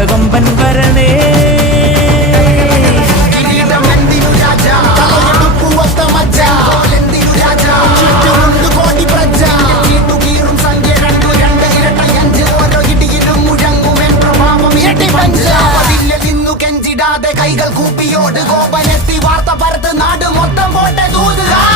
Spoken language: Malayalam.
കൊമ്പൻ വരണേ. കൈകൾ കൂപ്പിയോട് കോപനെത്തി വാർത്ത പരത്ത് നാട് മൊത്തം പോട്ടെ ദൂത്.